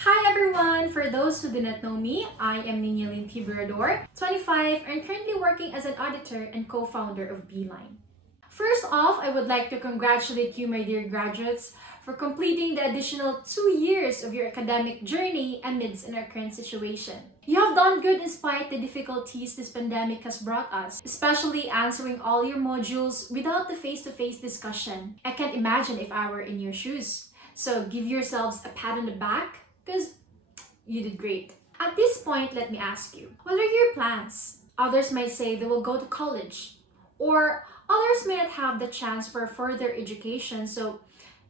Hi everyone! For those who do not know me, I am Niña Berador, 25, and currently working as an auditor and co-founder of Beeline. First off, I would like to congratulate you, my dear graduates, for completing the additional 2 years of your academic journey amidst in our current situation. You have done good despite the difficulties this pandemic has brought us, especially answering all your modules without the face-to-face discussion. I can't imagine if I were in your shoes. So give yourselves a pat on the back, because you did great. At this point, let me ask you, what are your plans? Others might say they will go to college, or others may not have the chance for further education, so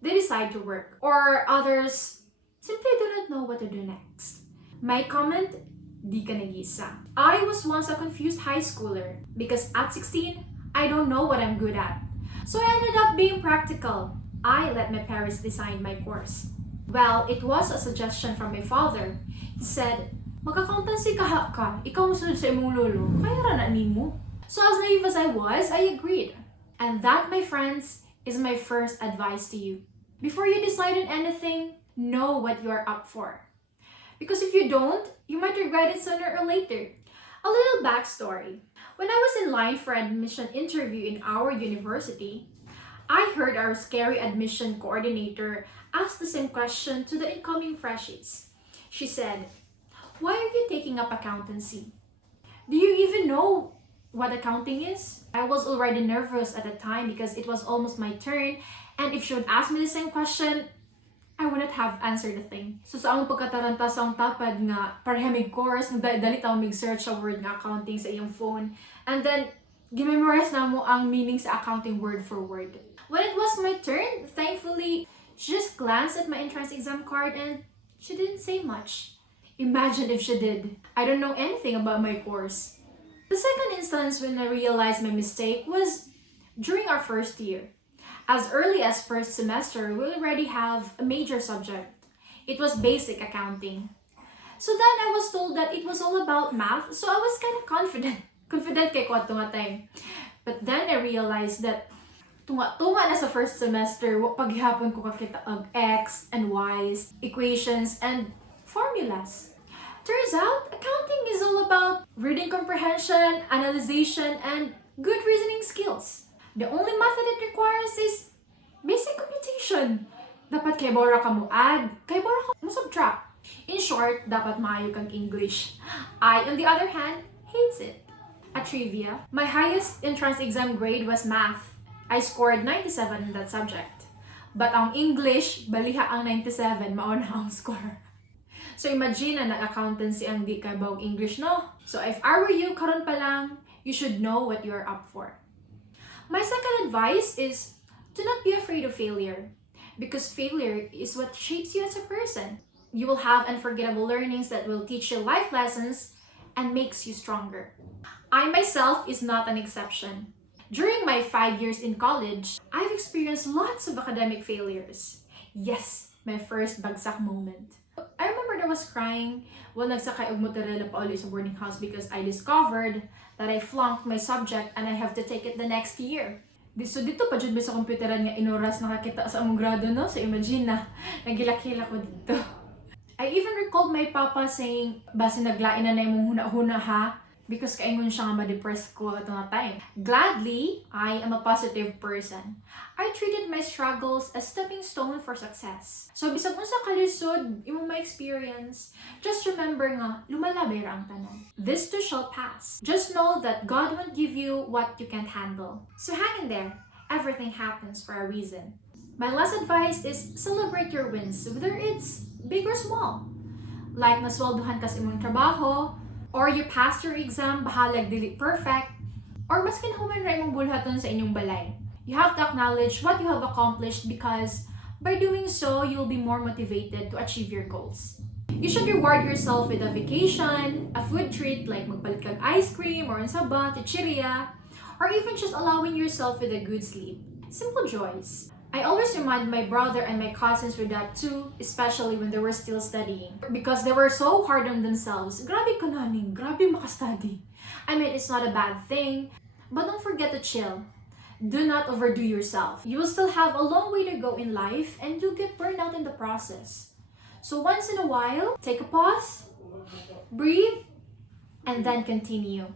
they decide to work, or others simply do not know what to do next. My comment, di ka nag-isa. I was once a confused high schooler because at 16, I don't know what I'm good at. So I ended up being practical. I let my parents design my course. Well, it was a suggestion from my father. He said, "Mag-accountancy ka, ikaw musunod sa imong lolo, kaya ra na nimo." So as naive as I was, I agreed. And that, my friends, is my first advice to you. Before you decide on anything, know what you are up for. Because if you don't, you might regret it sooner or later. A little backstory. When I was in line for an admission interview in our university, I heard our scary admission coordinator ask the same question to the incoming freshies. She said, "Why are you taking up accountancy? Do you even know what accounting is?" I was already nervous at the time because it was almost my turn, and if she would ask me the same question, I wouldn't have answered a thing. So sa among pagkataranta sa tapad nga parehemig course, nagdali taw mig search sa word nga accounting sa iyong phone, and then gimemorize na mo ang meaning sa accounting word for word. When it was my turn, thankfully, she just glanced at my entrance exam card and she didn't say much. Imagine if she did. I don't know anything about my course. The second instance when I realized my mistake was during our first year. As early as first semester, we already have a major subject. It was basic accounting. So then I was told that it was all about math, so I was kind of confident. Confident kay ko at tunga time. But then I realized that tunga na sa first semester, paghihapon ko kakita og X and Y's, equations, and formulas. Turns out, accounting is all about reading comprehension, analyzation, and good reasoning skills. The only method it requires is basic computation. Dapat kay bora ka mo add, kay bora ka mo subtract. In short, dapat maayo kang English. I, on the other hand, hates it. A trivia, my highest entrance exam grade was math. I scored 97 in that subject. But ang English, baliha ang 97, mauna ang score. So imagine na nag-accountancy ang di ka bawag English, no? So if I were you, karon pa lang, you should know what you are up for. My second advice is, do not be afraid of failure. Because failure is what shapes you as a person. You will have unforgettable learnings that will teach you life lessons and makes you stronger. I myself is not an exception. During my 5 years in college, I've experienced lots of academic failures. Yes, my first bagsak moment. I remember I was crying while nagsakay og motorela pa uli sa boarding house because I discovered that I flunked my subject and I have to take it the next year. So dito pa jud sa computeran nga inoras nakakita sa among grado, no? So imagine na, nagilak-hilak ko dito. I even recalled my papa saying, "Basi naglain na imong huna-huna ha?" Because kaingon siya nga ma-depressed ko at nga time. Gladly, I am a positive person. I treated my struggles as stepping stone for success. So bisag unsa kalisod imong ma-experience, just remember nga lumalabay ra ang tanan. This too shall pass. Just know that God won't give you what you can't handle. So hang in there. Everything happens for a reason. My last advice is celebrate your wins, whether it's big or small. Like nasweldohan ka sa imong trabaho, or you passed your exam, bahalag dili perfect, or mas kinahuman ra imong bulhaton sa inyong balay. You have to acknowledge what you have accomplished because by doing so, you'll be more motivated to achieve your goals. You should reward yourself with a vacation, a food treat like magpalit kag ice cream or unsaba, chichirya, or even just allowing yourself with a good sleep. Simple joys. I always remind my brother and my cousins with that too, especially when they were still studying. Because they were so hard on themselves. Grabe ka naning, grabe makastudy. I mean, it's not a bad thing, but don't forget to chill. Do not overdo yourself. You will still have a long way to go in life and you'll get burned out in the process. So once in a while, take a pause, breathe, and then continue.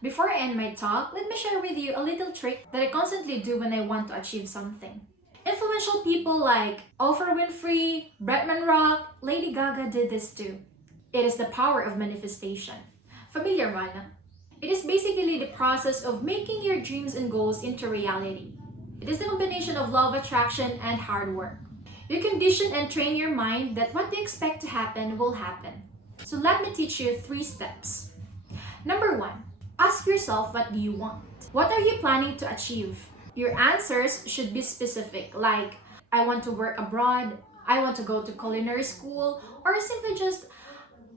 Before I end my talk, let me share with you a little trick that I constantly do when I want to achieve something. Influential people like Oprah Winfrey, Bretman Rock, Lady Gaga did this too. It is the power of manifestation. Familiar ba na? It is basically the process of making your dreams and goals into reality. It is the combination of law of attraction and hard work. You condition and train your mind that what you expect to happen will happen. So let me teach you 3 steps. Number 1, ask yourself, what do you want? What are you planning to achieve? Your answers should be specific, like, I want to work abroad, I want to go to culinary school, or simply just,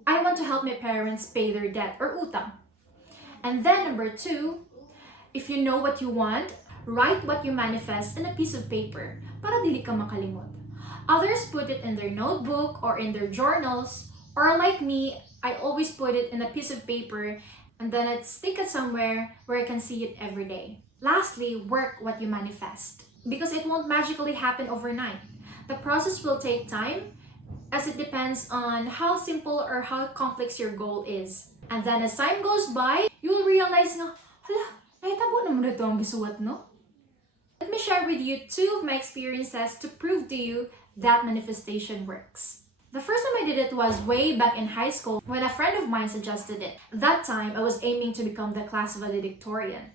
I want to help my parents pay their debt or utang. And then number 2, if you know what you want, write what you manifest in a piece of paper para dili ka makalimot. Others put it in their notebook or in their journals, or like me, I always put it in a piece of paper and then I'd stick it somewhere where I can see it every day. Lastly, work what you manifest, because it won't magically happen overnight. The process will take time, as it depends on how simple or how complex your goal is. And then as time goes by, you'll realize na, hala, nahitabo naman ito ang gisuwat, no? Let me share with you 2 of my experiences to prove to you that manifestation works. The first time I did it was way back in high school when a friend of mine suggested it. That time, I was aiming to become the class valedictorian.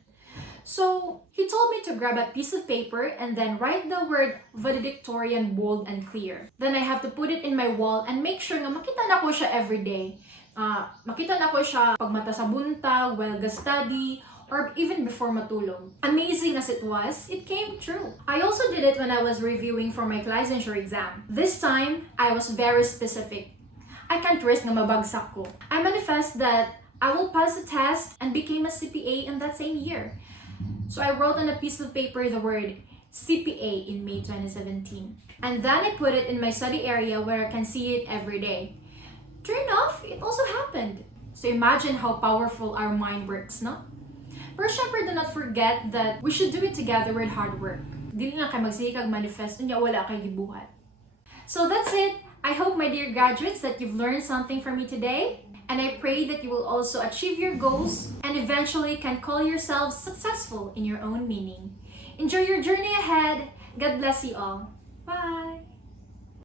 So, he told me to grab a piece of paper and then write the word valedictorian bold and clear. Then I have to put it in my wall and make sure na makita na ko siya every day. Makita na ko siya pag mata sa buntag, while ga-study, or even before matulog. Amazing as it was, it came true. I also did it when I was reviewing for my licensure exam. This time, I was very specific. I can't risk na mabagsak ko. I manifest that I will pass the test and became a CPA in that same year. So I wrote on a piece of paper the word CPA in May 2017. And then I put it in my study area where I can see it every day. True enough, it also happened. So imagine how powerful our mind works, no? Pero syempre, do not forget that we should do it together with hard work. Dili na kayo magsikag manifest, unya wala kay gibuhat. So that's it. I hope, my dear graduates, that you've learned something from me today. And I pray that you will also achieve your goals and eventually can call yourselves successful in your own meaning. Enjoy your journey ahead. God bless you all. Bye!